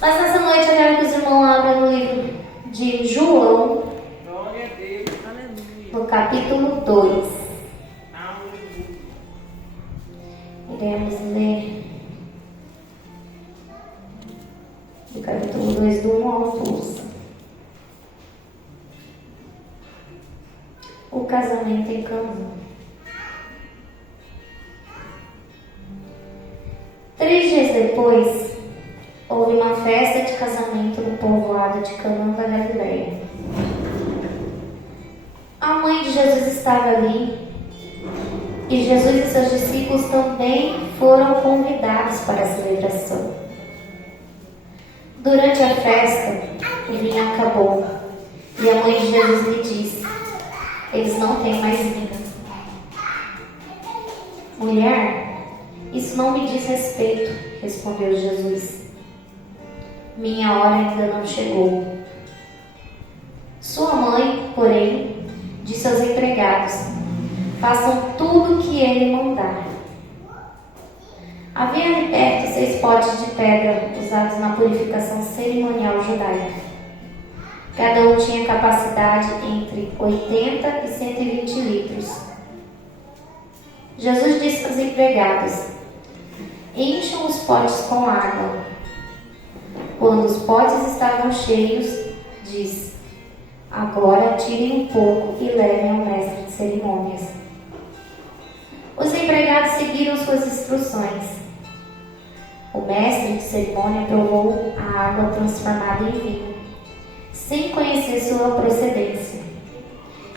Mas nessa noite eu quero que os irmãos abram no livro de João, no capítulo 2. Iremos ler do capítulo 2 do 1 ao 12. O casamento em Caná. 3 dias depois, houve uma festa de casamento no povoado de Caná da Galileia. A mãe de Jesus estava ali, e Jesus e seus discípulos também foram convidados para a celebração. Durante a festa, o vinho acabou, e a mãe de Jesus lhe disse: eles não têm mais vinho. Mulher, isso não me diz respeito, respondeu Jesus. Minha hora ainda não chegou. Sua mãe, porém, disse aos empregados: façam tudo o que ele mandar. Havia ali perto 6 potes de pedra usados na purificação cerimonial judaica. Cada um tinha capacidade entre 80 e 120 litros. Jesus disse aos empregados: encham os potes com água. Quando os potes estavam cheios, disse: agora tirem um pouco e levem ao mestre de cerimônias. Os empregados seguiram suas instruções. O mestre de cerimônia provou a água transformada em vinho, sem conhecer sua procedência,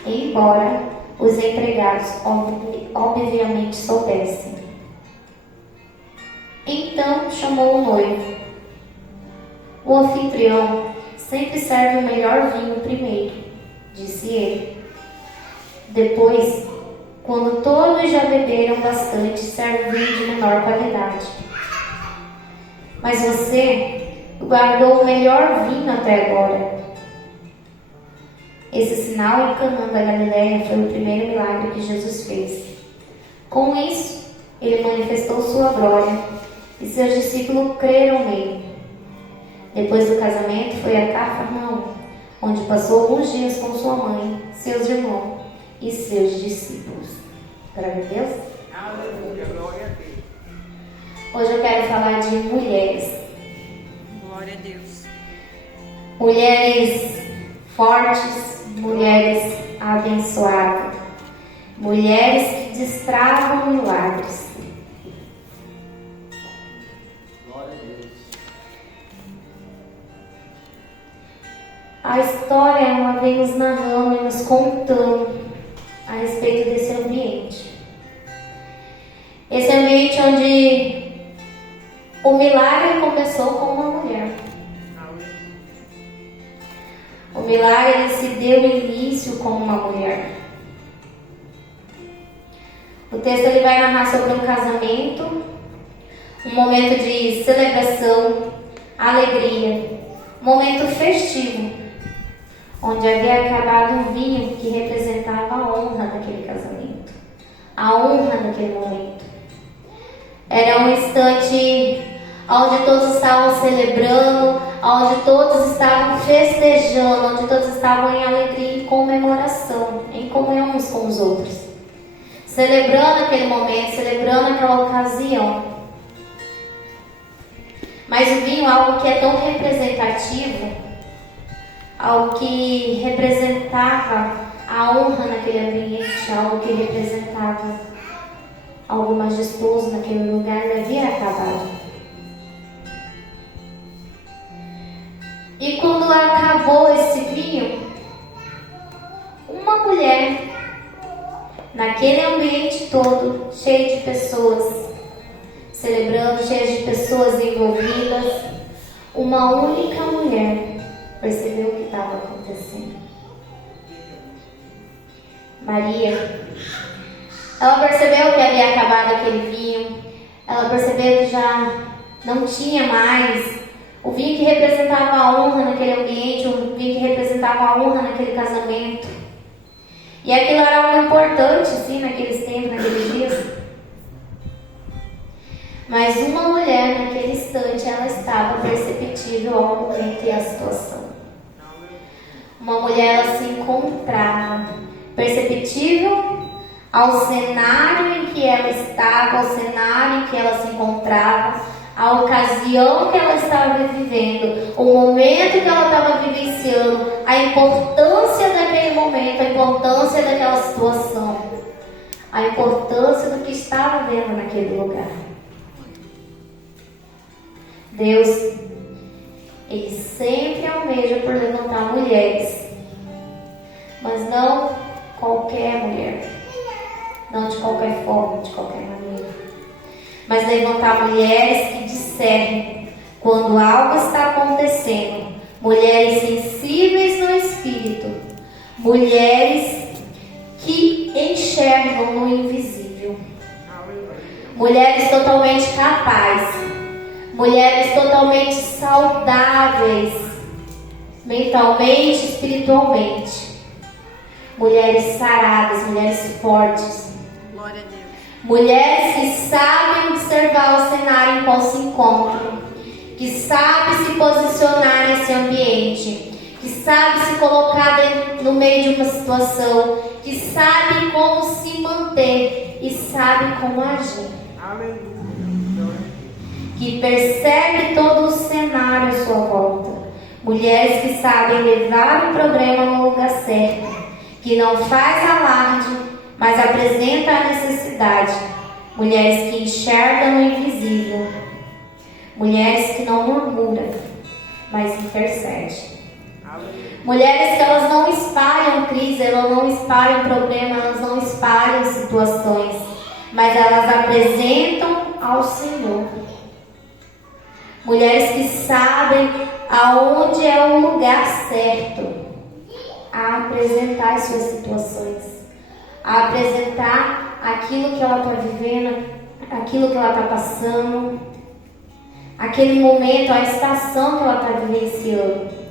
embora os empregados obviamente soubessem. Então chamou o noivo. O anfitrião sempre serve o melhor vinho primeiro, disse ele. Depois, quando todos já beberam bastante, serve vinho de menor qualidade. Mas você guardou o melhor vinho até agora. Esse sinal em Caná da Galileia foi o primeiro milagre que Jesus fez. Com isso, ele manifestou sua glória e seus discípulos creram nele. Depois do casamento, foi a Cafarnaum, onde passou alguns dias com sua mãe, seus irmãos e seus discípulos. Glória a Deus. Aleluia, glória a Deus. Hoje eu quero falar de mulheres. Glória a Deus. Mulheres fortes, mulheres abençoadas, mulheres que destravam milagres. Glória a Deus. A história ela vem nos narrando e nos contando a respeito desse ambiente. Esse ambiente onde o milagre começou com uma mulher. O milagre ele se deu início com uma mulher. O texto ele vai narrar sobre um casamento, um momento de celebração, alegria, um momento festivo, onde havia acabado o vinho que representava a honra daquele casamento, a honra daquele momento. Era um instante onde todos estavam celebrando, onde todos estavam festejando, onde todos estavam em alegria e comemoração, em comunhão uns com os outros, celebrando aquele momento, celebrando aquela ocasião. Mas o vinho é algo que é tão representativo, algo que representava a honra naquele ambiente, algo que representava algo majestoso naquele lugar, havia acabado. E quando acabou esse vinho, uma mulher, naquele ambiente todo, cheio de pessoas celebrando, cheio de pessoas envolvidas, uma única mulher percebeu o que estava acontecendo. Maria. Ela percebeu que havia acabado aquele vinho, ela percebeu que já não tinha mais o vinho que representava a honra naquele ambiente, o vinho que representava a honra naquele casamento. E aquilo era algo importante, sim, naqueles tempos, naqueles dias. Mas uma mulher, naquele instante, ela estava perceptível ao momento e à situação. Uma mulher, ela se encontrava perceptível ao cenário em que ela estava, ao cenário em que ela se encontrava, a ocasião que ela estava vivendo, o momento que ela estava vivenciando, a importância daquele momento, a importância daquela situação, a importância do que estava vendo naquele lugar. Deus, Ele sempre almeja por levantar mulheres, mas não qualquer mulher, não de qualquer forma, de qualquer maneira, mas levantar mulheres que discernem quando algo está acontecendo, mulheres sensíveis no espírito, mulheres que enxergam no invisível, mulheres totalmente capazes, mulheres totalmente saudáveis, mentalmente, espiritualmente, mulheres saradas, mulheres fortes, Glória a Deus. mulheres que sabem observar o cenário em qual se encontram, que sabem se posicionar nesse ambiente, que sabem se colocar no meio de uma situação, que sabem como se manter e sabem como agir. Aleluia. Que percebe todo o cenário à sua volta. Mulheres que sabem levar o problema no lugar certo, que não faz alarde, mas apresenta a necessidade. Mulheres que enxergam o invisível. Mulheres que não murmuram, mas intercedem. Mulheres que elas não espalham crise, elas não espalham problema, elas não espalham situações, mas elas apresentam ao Senhor. Mulheres que sabem aonde é o lugar certo a apresentar as suas situações, a apresentar aquilo que ela está vivendo, aquilo que ela está passando, aquele momento, a estação que ela está vivenciando.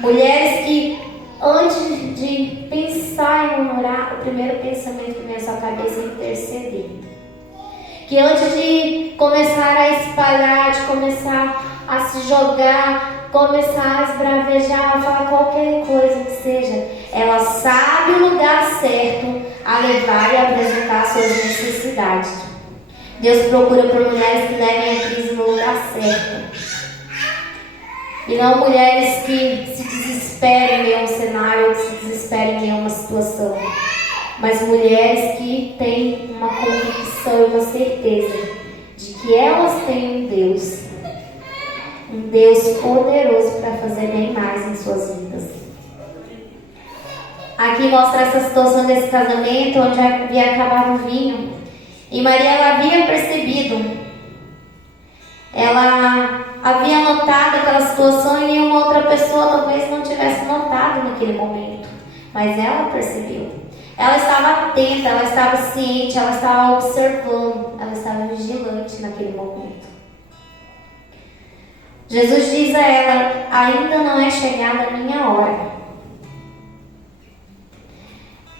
Mulheres que, antes de pensar em murmurar, o primeiro pensamento que vem à sua cabeça é interceder. Que antes de começar a espalhar, de começar a se jogar, começar a esbravejar, a falar qualquer coisa que seja, ela sabe o lugar certo a levar e apresentar suas necessidades. Deus procura por mulheres que levem a crise no lugar certo. E não mulheres que se desesperem em meio a um cenário, ou que se desesperem em meio a uma situação. Mas mulheres que têm uma convicção e uma certeza de que elas têm um Deus poderoso para fazer bem mais em suas vidas. Aqui mostra essa situação desse casamento, onde havia acabado o vinho. E Maria, ela havia percebido, ela havia notado aquela situação e nenhuma outra pessoa talvez não tivesse notado naquele momento. Mas ela percebeu. Ela estava atenta, ela estava ciente, ela estava observando, ela estava vigilante naquele momento. Jesus diz a ela: ainda não é chegada a minha hora.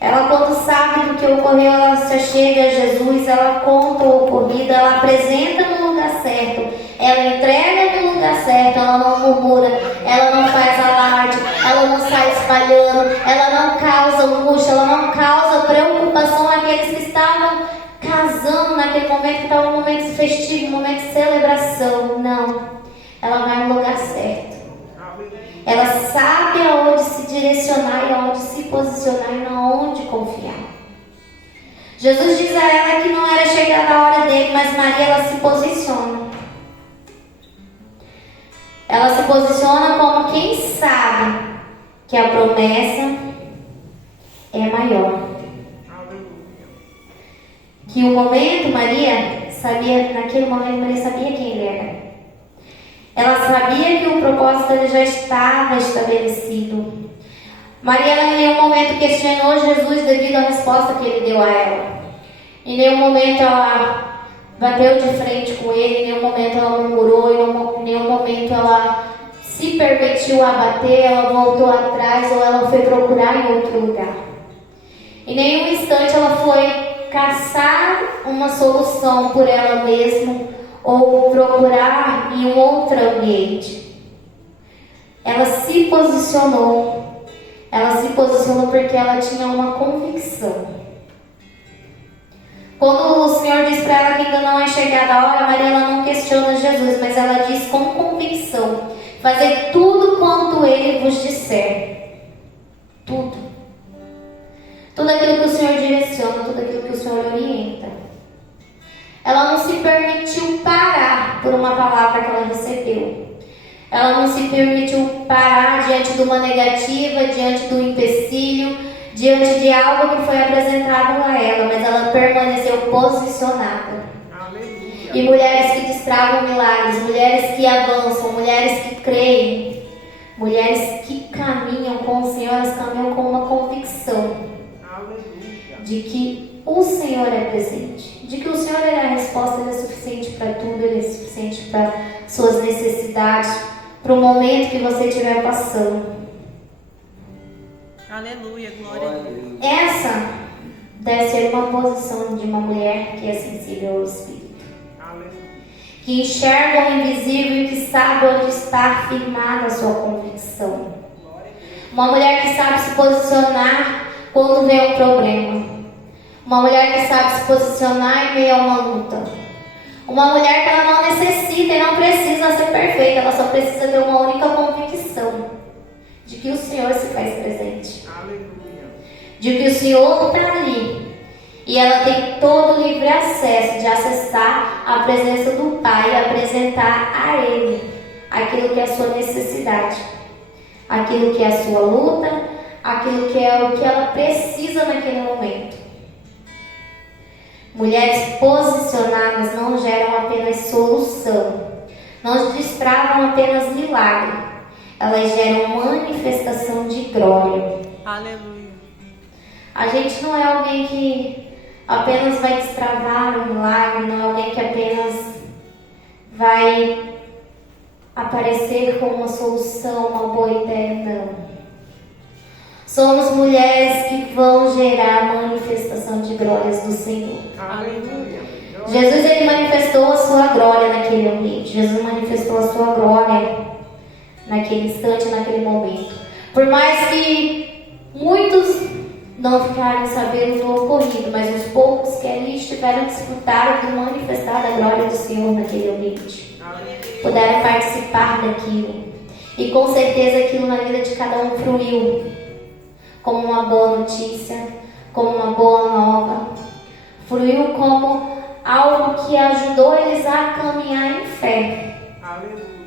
Ela, quando sabe do que ocorreu, ela se chega a Jesus, ela conta o ocorrido, ela apresenta no lugar certo, ela entrega no lugar certo, ela não murmura, ela não faz alarde, ela não sai espalhando, ela não causa angústia, ela não causa preocupação naqueles que estavam casando naquele momento, que estava um momento festivo, um momento de celebração. Não, ela vai no lugar certo. Ela sabe aonde se direcionar e aonde se posicionar e aonde confiar. Jesus diz a ela que não era chegada a hora dele, mas Maria, ela se posiciona. Ela se posiciona como quem sabe que a promessa é maior. Que o momento, Maria sabia, naquele momento Maria sabia quem ele era. Ela sabia que o propósito dele já estava estabelecido. Maria em nenhum momento questionou Jesus devido à resposta que ele deu a ela. Em nenhum momento ela bateu de frente com ele, em nenhum momento ela murmurou, em nenhum momento ela se permitiu abater, ela voltou atrás ou ela foi procurar em outro lugar. Em nenhum instante ela foi caçar uma solução por ela mesma ou procurar em um outro ambiente. Ela se posicionou. Ela se posicionou porque ela tinha uma convicção. Quando o Senhor diz para ela que ainda não é chegada a hora, Maria ela não questiona Jesus, mas ela diz com convicção: fazer tudo quanto Ele vos disser. Tudo. Tudo aquilo que o Senhor direciona, tudo aquilo que o Senhor orienta. Ela não se permitiu parar por uma palavra que ela recebeu. Ela não se permitiu parar diante de uma negativa, diante do empecilho, diante de algo que foi apresentado a ela, mas ela permaneceu posicionada. Aleluia. E mulheres que destravam milagres, mulheres que avançam, mulheres que creem, mulheres que caminham com o Senhor, elas caminham com uma convicção de que o Senhor é presente, de que o Senhor é a resposta, Ele é suficiente para tudo, Ele é suficiente para suas necessidades, para o momento que você estiver passando. Aleluia, glória a Deus. Essa deve ser uma posição de uma mulher que é sensível ao Espírito, que enxerga o invisível e que sabe onde está firmada a sua convicção. Uma mulher que sabe se posicionar quando vem um problema. Uma mulher que sabe se posicionar em meio a uma luta. Uma mulher que ela não necessita e não precisa ser perfeita, ela só precisa ter uma única convicção de que o Senhor se faz presente. Aleluia. De que o Senhor está ali. E ela tem todo o livre acesso de acessar a presença do Pai e apresentar a Ele aquilo que é a sua necessidade, aquilo que é a sua luta, aquilo que é o que ela precisa naquele momento. Mulheres posicionadas não geram apenas solução, não destravam apenas milagre, elas geram manifestação de glória. Aleluia. A gente não é alguém que apenas vai destravar um milagre, não é alguém que apenas vai aparecer com uma solução, uma boa ideia, não. Somos mulheres que vão gerar manifestação de glórias do Senhor. Aleluia. Jesus, Ele manifestou a sua glória naquele ambiente. Jesus manifestou a sua glória naquele instante, naquele momento. Por mais que muitos não ficaram sabendo do ocorrido, mas os poucos que ali estiveram desfrutaram do manifestar da glória do Senhor naquele ambiente. Puderam participar daquilo. E com certeza aquilo na vida de cada um fluiu como uma boa notícia, como uma boa nova. Fluiu como algo que ajudou eles a caminhar em fé.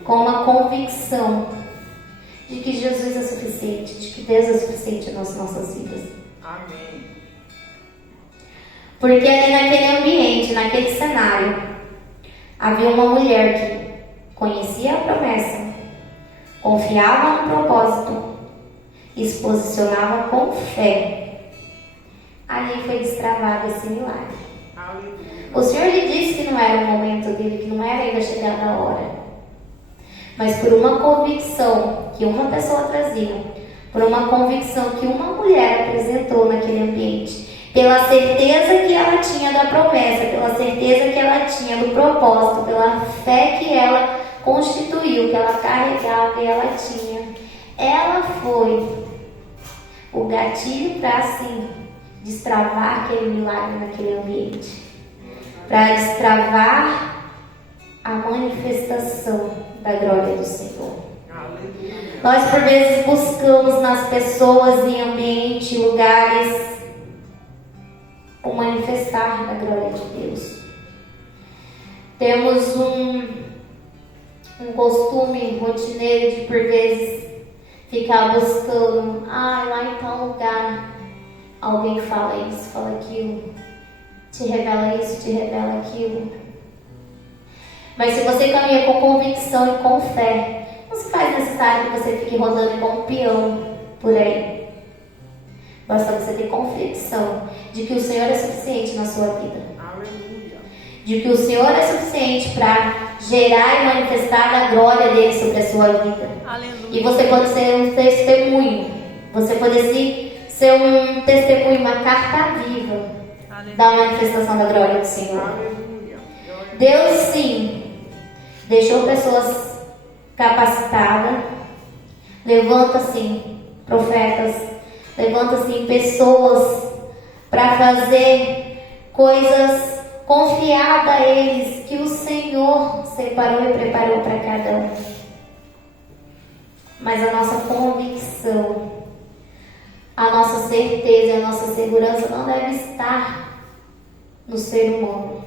Com uma convicção de que Jesus é suficiente, de que Deus é suficiente nas nossas vidas. Amém. Porque ali naquele ambiente, naquele cenário, havia uma mulher que conhecia a promessa, confiava no propósito e se posicionava com fé. Ali foi destravado esse milagre. O Senhor lhe disse que não era o momento dele, que não era ainda chegada a hora. Mas por uma convicção que uma pessoa trazia, por uma convicção que uma mulher apresentou naquele ambiente, pela certeza que ela tinha da promessa, pela certeza que ela tinha do propósito, pela fé que ela constituiu, que ela carregava e ela tinha, ela foi o gatilho para assim destravar aquele milagre naquele ambiente, para destravar a manifestação da glória do Senhor. Nós por vezes buscamos nas pessoas, em ambiente, lugares, o manifestar da glória de Deus. Temos um costume rotineiro de por vezes ficar buscando, lá em tal lugar alguém fala isso, fala aquilo, te revela isso, te revela aquilo. Mas se você caminha com convicção e com fé, não se faz necessário que você fique rodando igual um peão por aí. Basta você ter convicção de que o Senhor é suficiente na sua vida. Aleluia. De que o Senhor é suficiente para gerar e manifestar a glória dele sobre a sua vida. Aleluia. E você pode ser um testemunho. Você pode ser um testemunho, uma carta viva da manifestação da glória do Senhor. Aleluia. Deus sim deixou pessoas capacitadas. Levanta-se profetas, levanta-se pessoas para fazer coisas confiadas a eles, que o Senhor separou e preparou para cada um. Mas a nossa convicção, a nossa certeza e a nossa segurança não deve estar no ser humano,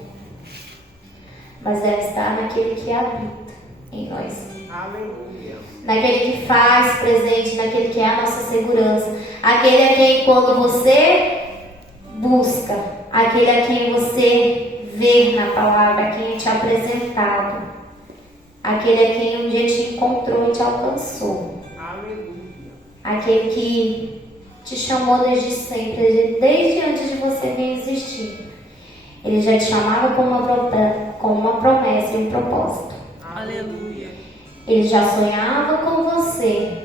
mas deve estar naquele que habita em nós. Aleluia. Naquele que faz presente, naquele que é a nossa segurança. Aquele a quem quando você busca, aquele a quem você vê na palavra, a quem é te apresentado, aquele a quem um dia te encontrou e te alcançou. Aleluia. Aquele que te chamou desde sempre, desde antes de você vir existir. Ele já te chamava com uma promessa e um propósito. Aleluia. Ele já sonhava com você.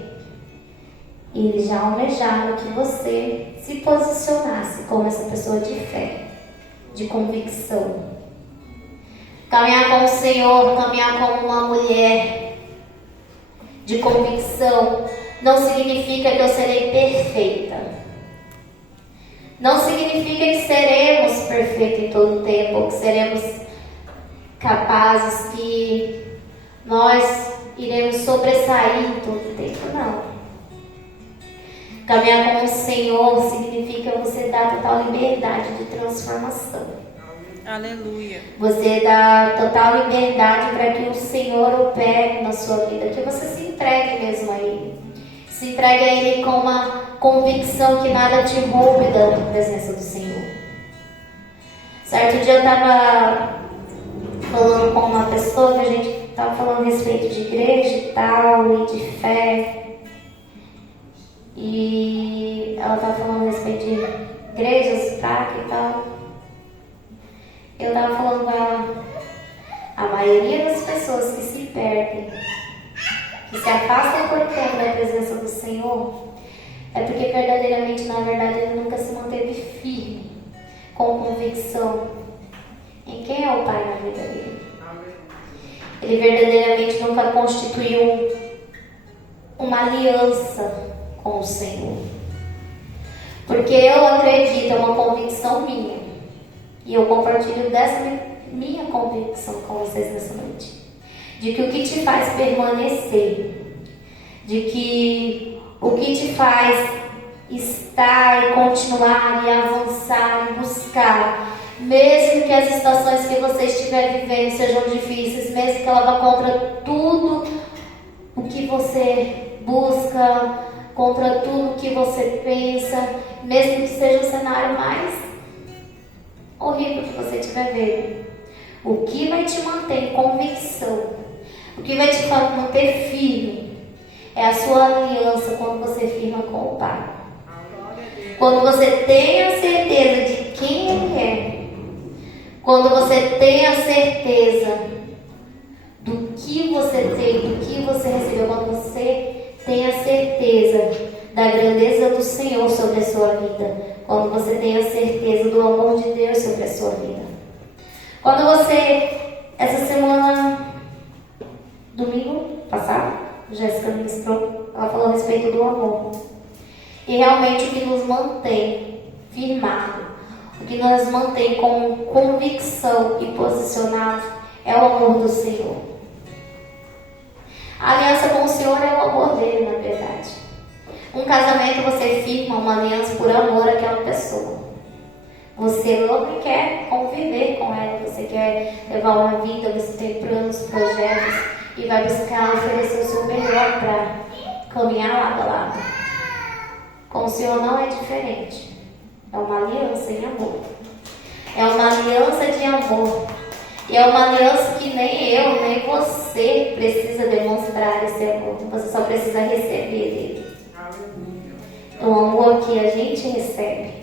Ele já almejava que você se posicionasse como essa pessoa de fé, de convicção. Caminhar com o Senhor, caminhar como uma mulher de convicção, não significa que eu serei perfeita. Não significa que seremos perfeitos em todo o tempo, ou que seremos capazes, que nós iremos sobressair em todo o tempo, não. Caminhar com o Senhor significa você dar total liberdade de transformação. Aleluia. Você dá total liberdade para que o Senhor opere na sua vida, que você se entregue mesmo a Ele. Se entregue a Ele com uma convicção que nada te roube da presença do Senhor. Certo dia eu estava falando com uma pessoa que a gente estava falando a respeito de igreja e tal, e de fé. E ela estava falando a respeito de igrejas, praca e tal. Eu estava falando com ela, a maioria das pessoas que se perdem, que se afastam por tempo da presença do Senhor, é porque verdadeiramente, na verdade, ele nunca se manteve firme, com convicção em quem é o Pai na vida dele. Ele verdadeiramente nunca constituiu uma aliança com o Senhor. Porque eu acredito, é uma convicção minha, e eu compartilho dessa minha convicção com vocês nessa noite, de que o que te faz permanecer, de que o que te faz estar e continuar e avançar e buscar, mesmo que as estações que você estiver vivendo sejam difíceis, mesmo que ela vá contra tudo o que você busca, contra tudo o que você pensa, mesmo que seja o cenário mais horrível que você estiver vendo, o que vai te manter em convicção, o que vai te manter firme, é a sua aliança quando você firma com o Pai. Quando você tem a certeza de quem Ele é, quando você tem a certeza do que você tem, do que você recebeu, quando você tem a certeza da grandeza do Senhor sobre a sua vida, quando você tem a certeza do amor de Deus sobre a sua vida. Quando você, essa semana, domingo passado, Jéssica ministrou, ela falou a respeito do amor. E realmente o que nos mantém firmado, o que nos mantém com convicção e posicionado é o amor do Senhor. A aliança com o Senhor é o amor dele, na verdade. Um casamento você firma uma aliança por amor àquela pessoa. Você não quer conviver com ela, você quer levar uma vida, você tem planos, projetos e vai buscar oferecer o seu melhor para caminhar lado a lado. Com o Senhor não é diferente. É uma aliança em amor. É uma aliança de amor. E é uma aliança que nem eu, nem você precisa demonstrar esse amor. Você só precisa receber dele. É um amor que a gente recebe.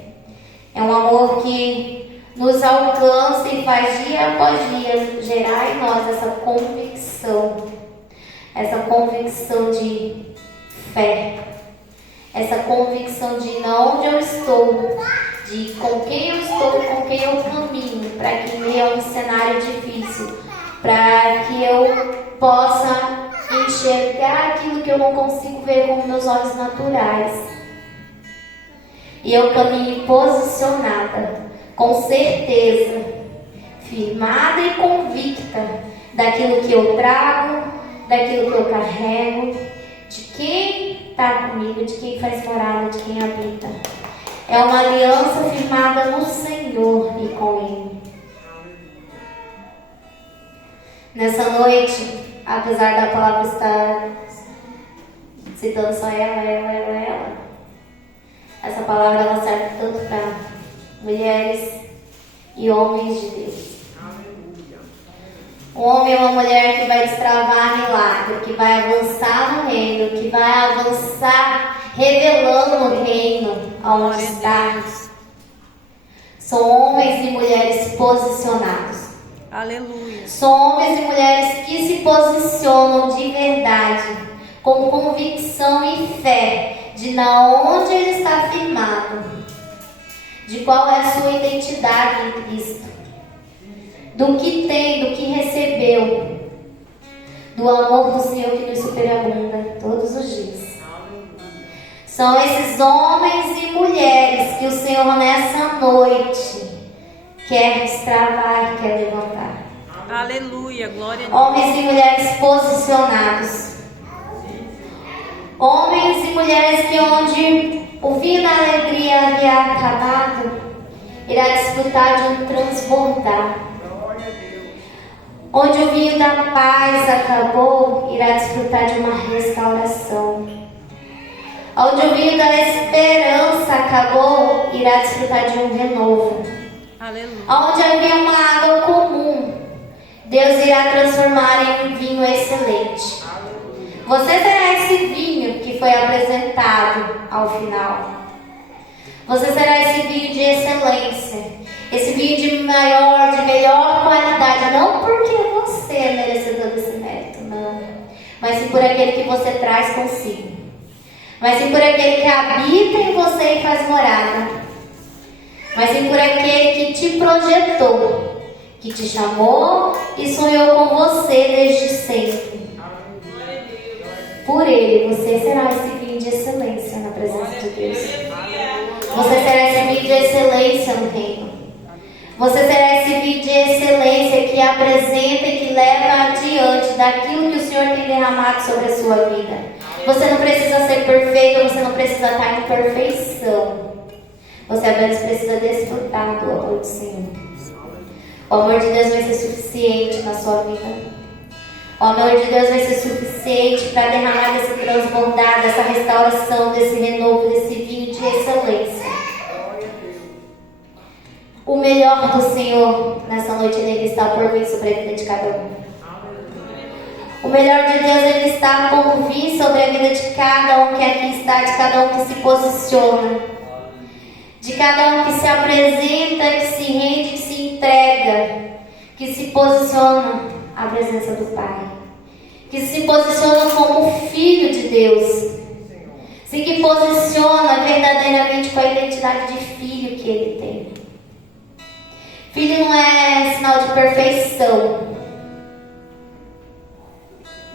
É um amor que nos alcança e faz dia após dia gerar em nós essa convicção. Essa convicção de fé. Essa convicção de não onde eu estou, de com quem eu estou e com quem eu caminho, para que me é um cenário difícil, para que eu possa enxergar aquilo que eu não consigo ver com meus olhos naturais. E eu caminho posicionada, com certeza, firmada e convicta daquilo que eu trago, daquilo que eu carrego, de quem está comigo, de quem faz morada, de quem habita. É uma aliança firmada no Senhor e com Ele. Nessa noite, apesar da palavra estar citando só ela, essa palavra ela serve tanto para mulheres e homens de Deus. Um homem e uma mulher que vai destravar milagre, que vai avançar no reino, que vai avançar revelando o reino aonde está. São homens e mulheres posicionados. Aleluia. São homens e mulheres que se posicionam de verdade, com convicção e fé de na onde ele está firmado, de qual é a sua identidade em Cristo, do que tem, do que recebeu, do amor do Senhor que nos superabunda todos os dias. São esses homens e mulheres que o Senhor nessa noite quer destravar e quer levantar. Aleluia, glória a Deus. Homens e mulheres posicionados. Homens e mulheres que onde o vinho da alegria havia acabado, irá desfrutar de um transbordar. Onde o vinho da paz acabou, irá desfrutar de uma restauração. Onde o vinho da esperança acabou, irá desfrutar de um renovo. Aleluia. Onde havia uma água comum, Deus irá transformar em um vinho excelente. Você será esse vinho que foi apresentado ao final. Você será esse vinho de excelência, esse vinho de maior, de melhor qualidade. Não porque você é merecedor desse mérito, não. Mas sim por aquele que você traz consigo. Mas sim por aquele que habita em você e faz morada. Mas sim por aquele que te projetou, que te chamou e sonhou com você desde sempre. Por Ele, você será esse vinho de excelência na presença de Deus. Você será esse vinho de excelência no reino. Você será esse vinho de excelência que apresenta e que leva adiante daquilo que o Senhor tem derramado sobre a sua vida. Você não precisa ser perfeito, você não precisa estar em perfeição. Você apenas precisa desfrutar do amor do Senhor. O amor de Deus vai ser suficiente na sua vida. O amor de Deus vai ser suficiente para derramar desse transbordar, dessa restauração, desse renovo, desse vinho de excelência. O melhor do Senhor nessa noite Ele está por vir sobre a vida de cada um. O melhor de Deus Ele está por vir sobre a vida de cada um que aqui está, de cada um que se posiciona, de cada um que se apresenta, que se rende, que se entrega, que se posiciona à presença do Pai, que se posiciona como filho de Deus, que posiciona verdadeiramente com a identidade de filho que ele tem. Filho não é sinal de perfeição,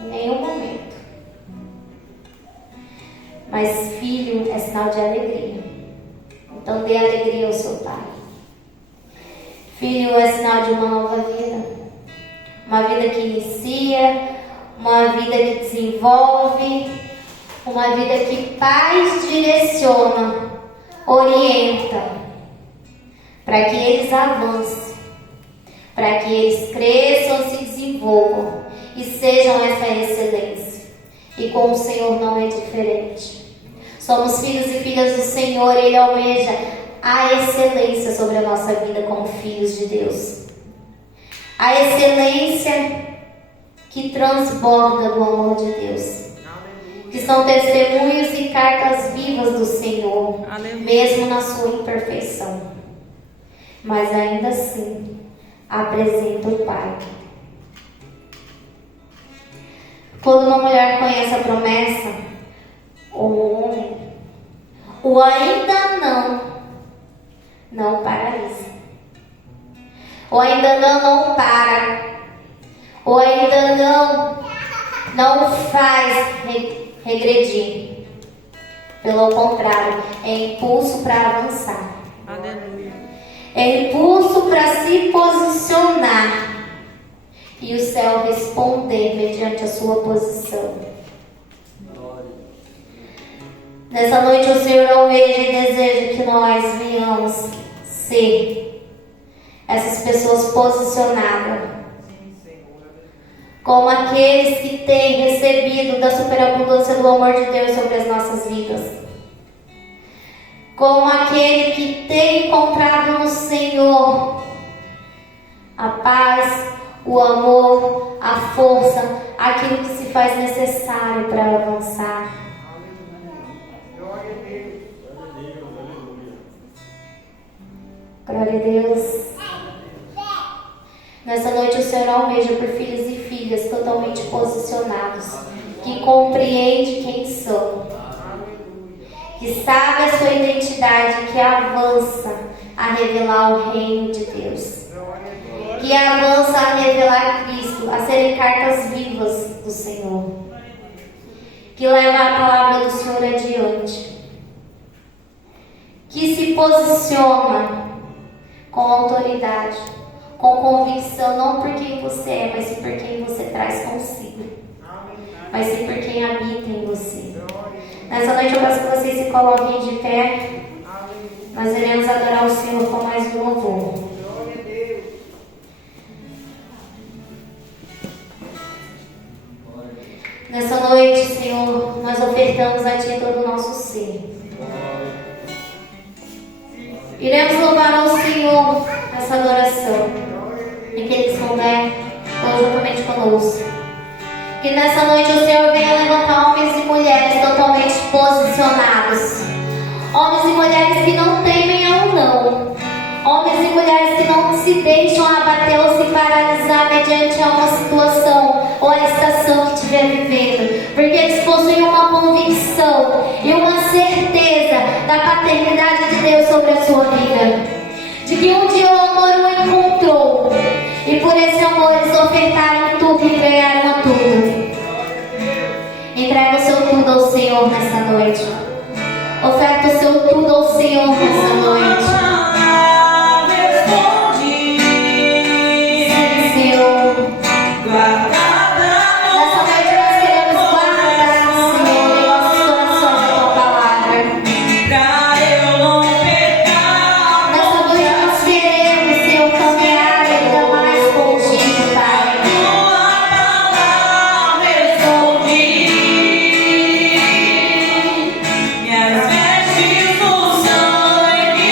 em nenhum momento, mas filho é sinal de alegria. Então dê alegria ao seu pai. Filho é sinal de uma nova vida, uma vida que inicia, uma vida que desenvolve, uma vida que paz direciona, orienta, para que eles avancem, para que eles cresçam e se desenvolvam e sejam essa excelência. E com o Senhor não é diferente. Somos filhos e filhas do Senhor e Ele almeja a excelência sobre a nossa vida como filhos de Deus. A excelência que transborda do amor de Deus. Que são testemunhos e cartas vivas do Senhor, mesmo na sua imperfeição. Mas ainda assim, apresenta o Pai. Quando uma mulher conhece a promessa, o homem, o ainda não paralisa. O ainda não para. O ainda não faz regredir. Pelo contrário, é impulso para avançar. Aleluia. É impulso para se posicionar. E o céu responder mediante a sua posição. Nessa noite o Senhor almeja e deseja que nós venhamos ser essas pessoas posicionadas. Como aqueles que têm recebido da superabundância do amor de Deus sobre as nossas vidas. Como aquele que tem encontrado no Senhor a paz, o amor, a força, aquilo que se faz necessário para avançar. Glória a Deus. Nessa noite o Senhor almeja por filhos e filhas totalmente posicionados, que compreende quem são, que sabe a sua identidade, que avança a revelar o reino de Deus, que avança a revelar Cristo, a serem cartas vivas do Senhor, que leva a palavra do Senhor adiante, que se posiciona com autoridade, com convicção, não por quem você é, mas sim por quem você traz consigo, mas sim por quem habita em você. Nessa noite eu peço que vocês se coloquem de pé. Nós iremos adorar o Senhor com mais um louvor. Nessa noite, Senhor, nós ofertamos a Ti todo o nosso ser. Iremos louvar ao Senhor nessa adoração. E que Ele souber, juntamente conosco. Que nessa noite o Senhor venha levantar homens e mulheres totalmente posicionados. Homens e mulheres que não temem ao não. Homens e mulheres que não se deixam abater ou se paralisar mediante a uma situação ou a estação que estiver vivendo. Porque eles possuem uma convicção e uma certeza da paternidade de Deus sobre a sua vida. De que um dia o amor o encontrou. E por esse amor eles ofertaram tudo e ganharam a tudo. Entrega o seu tudo ao Senhor nessa noite. Oferta o seu tudo ao Senhor nessa noite. Sim, Senhor. Nessa noite nós queremos guardar, Senhor, em nossos corações a tua palavra. Nessa noite nós queremos, Senhor, caminhar ainda mais contigo, Pai. Minhas vestes no sangue.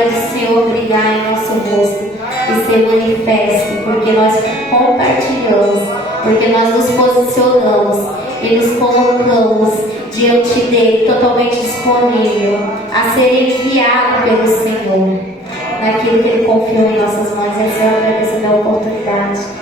glória do Senhor brilhar em nosso rosto e ser manifesto, porque nós compartilhamos, porque nós nos posicionamos e nos colocamos diante dele, totalmente disponível a ser enviado pelo Senhor naquilo que ele confiou em nossas mãos. Essa é a oportunidade.